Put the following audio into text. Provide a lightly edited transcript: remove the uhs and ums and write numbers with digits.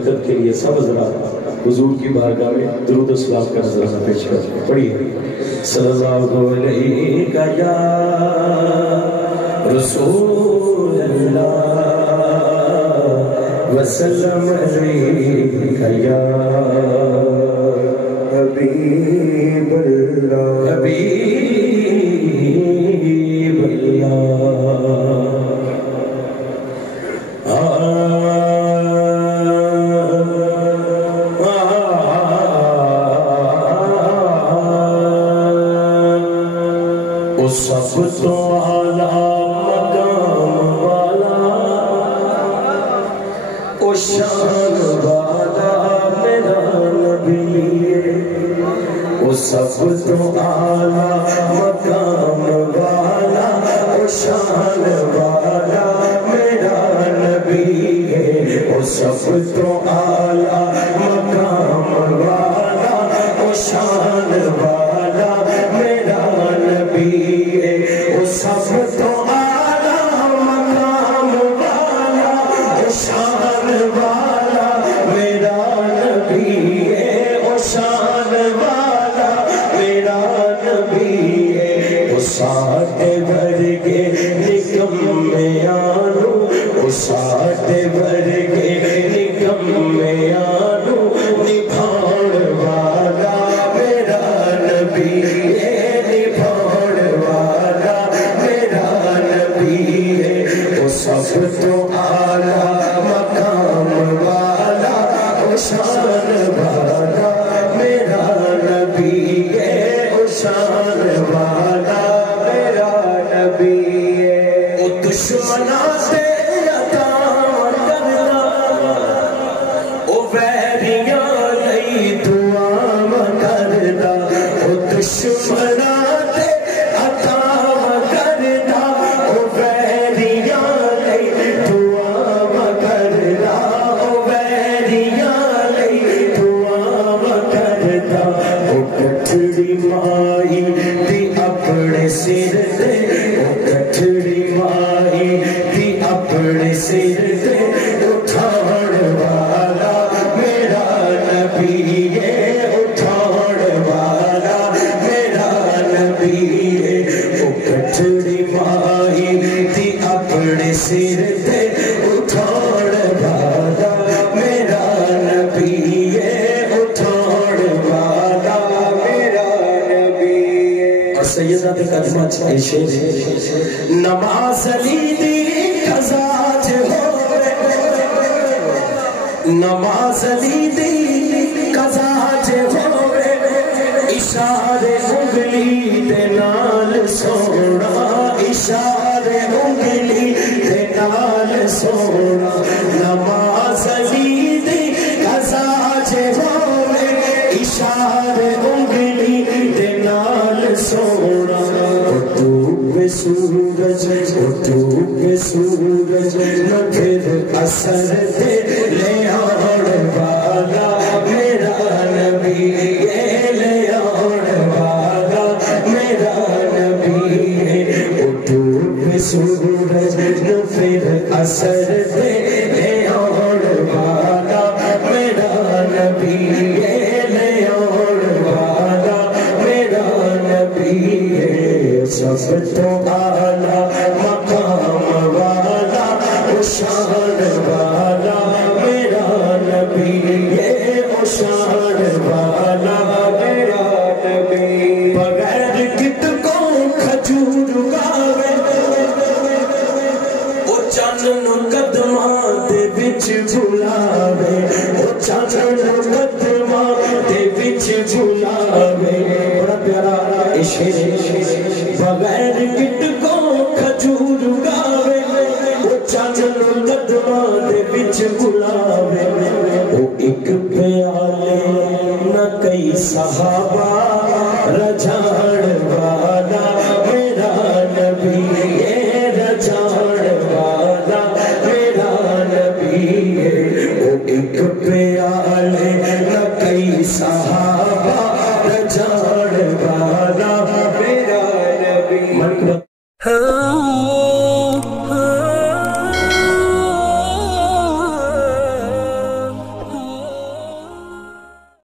برکت کے لیے سب حضرات حضور کی بارگاہ میں درود و سلام کا نذرانہ پیش کرتے ہیں. پڑھیے صلی اللہ علیہ یا رسول اللہ وسلم علیہ یا حبیب اللہ حبیب اللہ. سب تو اعلیٰ مقام والا او شان والا میرا نبی ہے. او سب تو اعلیٰ مقام والا او شان والا میرا نبی ہے. او سب تو اعلیٰ مقام والا او شان والا میرا نبی ہے. او سب تو اعلیٰ مقام والا او شان والا میرا نبی ہے. او شان والا میرا نبی ہے. او ساٹھ ورگے نکمیانو او ساٹھ ورگے نکمیانو نبھاڑ والا میرا نبی ہے. نبھاڑ والا میرا نبی ہے. او سب تو اعلیٰ مقام والا او شان والا میرا نبی ہے. او شان والا میرا نبی ہے. او دشمناں سے عطا کرنا او ویریاں لئی دعا کرنا. او دشمناں سے عطا کرنا او ویریاں لئی دعا کرنا. او ویریاں لئی دعا کرنا. او کٹھڑی مائی دی اپنے سر تے او کٹھڑی مائی دی اپنے سر تے اٹھاڑ والا میرا نبی ہے. اٹھاڑ والا میرا نبی ہے. او کٹھڑی مائی دی اپنے سر تے اٹھاڑ والا میرا نبی ہے. اٹھاڑ والا میرا نبی ہے. اور سیدہ تے قدمہ چاہے شیر نماز علی دی قضا ہوئے نماز علی دی قضا ہوئے اشارے انگلی دے نال سونا. اشارے انگلی دے نال سونا. نماز علی دی قضا ہوئے اشارے انگلی دے نال سونا. ڈوبے سورج ڈوبے سورج نہ پھر اثر تے لے آڑ والا میرا نبی ہے. لے آڑ والا میرا نبی ہے. او ڈوبے سورج نہ پھر اثر تے لے آڑ والا میرا نبی ہے. لے آڑ والا میرا نبی ہے. سب تو اعلیٰ مقام والا او شان والا میرا نبی ہے. او شان والا میرا نبی. بغیر کت کو کھجور گاوے او چانن قدماں دے وچ بھلاوے. او چانن قدماں دے وچ بھلاوے. بڑا پیارا شیر بغیر کٹ کو کھجور گاوے او چانن قدماں دے وچ بھلاوے. او ایک پیالے نہ کئی صحابہ رجھاڑ والا میرا نبی ہے. رجھاڑ والا میرا نبی ہے. او ایک پیالے نہ کئی صحابہ رجھاڑ والا میرا نبی.